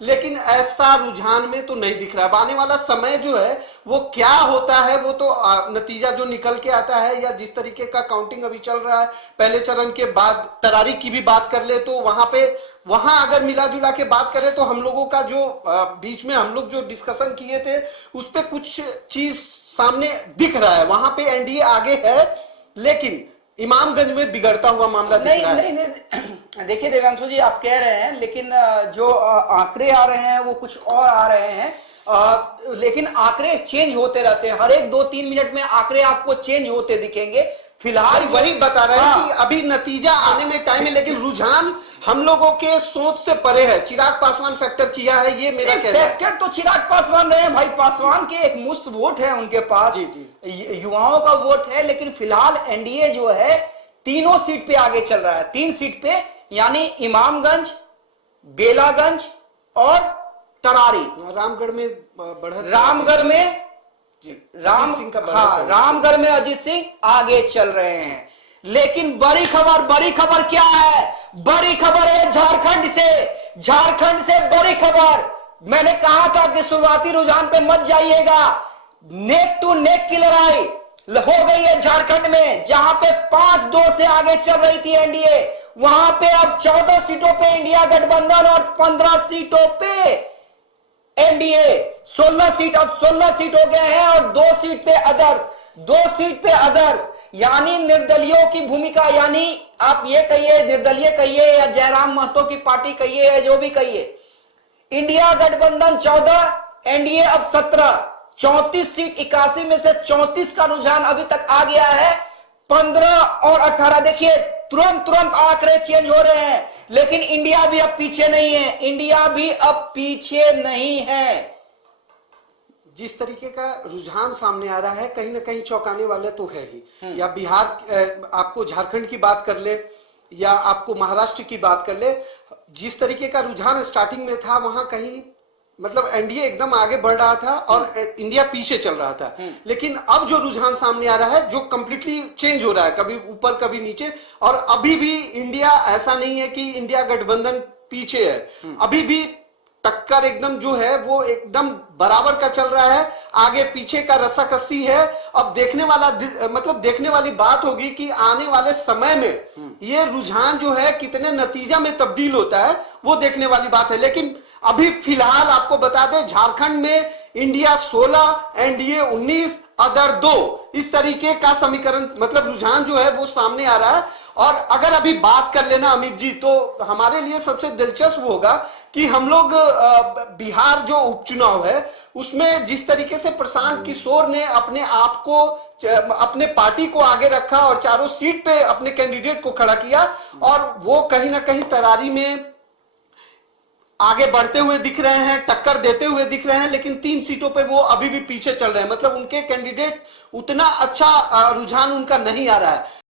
लेकिन ऐसा रुझान में तो नहीं दिख रहा है। आने वाला समय जो है वो क्या होता है, वो तो नतीजा जो निकल के आता है, या जिस तरीके का काउंटिंग अभी चल रहा है पहले चरण के बाद, तरारी की भी बात कर ले तो वहां अगर मिला जुला के बात करें तो हम लोगों का जो बीच में हम लोग जो डिस्कशन किए थे उस पर कुछ चीज सामने दिख रहा है। वहां पे एनडीए आगे है, लेकिन इमामगंज में बिगड़ता हुआ मामला दिख रहा है। नहीं, देखिए देवांशु जी, आप कह रहे हैं, लेकिन जो आंकड़े आ रहे हैं वो कुछ और आ रहे हैं। लेकिन आंकड़े चेंज होते रहते हैं, हर एक 2-3 मिनट में आंकड़े आपको चेंज होते दिखेंगे। फिलहाल वही बता रहे हैं कि अभी नतीजा आने में टाइम है, लेकिन रुझान हम लोगों के सोच से परे है। चिराग पासवान फैक्टर किया है, ये मेरा कहना है। फैक्टर तो चिराग पासवान रहे हैं भाई, पासवान के एक मुश्त वोट है उनके पास, युवाओं का वोट है। लेकिन फिलहाल एनडीए जो है तीनों सीट पे आगे चल रहा है, 3 सीट पे, यानी इमामगंज, बेलागंज और तरारी। रामगढ़ में बढ़त, रामगढ़ में हाँ, रामगढ़ में अजीत सिंह आगे चल रहे हैं। लेकिन बड़ी खबर क्या है? बड़ी खबर है झारखंड से बड़ी खबर। मैंने कहा था कि शुरुआती रुझान पे मत जाइएगा, नेक टू नेक की लड़ाई हो गई है झारखंड में। जहां पे 5-2 से आगे चल रही थी एनडीए, वहां पे अब 14 सीटों पे इंडिया गठबंधन और 15 सीटों पे एनडीए। 16 सीट, अब 16 सीट हो गए हैं और 2 सीट पे अदर्स, यानी निर्दलियों की भूमिका। यानी आप ये कहिए, निर्दलीय कहिए या जयराम महतो की पार्टी कहिए या जो भी कहिए, इंडिया गठबंधन 14, एनडीए अब 17, 34 सीट 81 में से 34 का रुझान अभी तक आ गया है। 15 और 18, देखिए तुरंत आंकड़े चेंज हो रहे हैं। लेकिन इंडिया भी अब पीछे नहीं है, जिस तरीके का रुझान सामने आ रहा है कहीं ना कहीं चौंकाने वाले तो है ही। या बिहार, आपको झारखंड की बात कर ले या आपको महाराष्ट्र की बात कर ले, जिस तरीके का रुझान स्टार्टिंग में था वहां कहीं मतलब एनडीए एकदम आगे बढ़ रहा था और इंडिया पीछे चल रहा था। लेकिन अब जो रुझान सामने आ रहा है जो कंप्लीटली चेंज हो रहा है, कभी ऊपर कभी नीचे, और अभी भी इंडिया, ऐसा नहीं है कि इंडिया गठबंधन पीछे है, अभी भी टक्कर एकदम जो है वो एकदम बराबर का चल रहा है। आगे पीछे का रस्साकसी है। अब देखने वाली बात होगी कि आने वाले समय में ये रुझान जो है कितने नतीजा में तब्दील होता है, वो देखने वाली बात है। लेकिन अभी फिलहाल आपको बता दें, झारखंड में इंडिया 16, एनडीए 19, अदर 2, इस तरीके का समीकरण मतलब रुझान जो है वो सामने आ रहा है। और अगर अभी बात कर लेना अमित जी, तो हमारे लिए सबसे दिलचस्प होगा कि हम लोग बिहार जो उपचुनाव है उसमें जिस तरीके से प्रशांत किशोर ने अपने आप को, अपने पार्टी को आगे रखा और चारों सीट पे अपने कैंडिडेट को खड़ा किया, और वो कहीं ना कहीं तरारी में आगे बढ़ते हुए दिख रहे हैं, टक्कर देते हुए दिख रहे हैं। लेकिन 3 सीटों पे वो अभी भी पीछे चल रहे हैं, मतलब उनके कैंडिडेट उतना अच्छा रुझान उनका नहीं आ रहा है।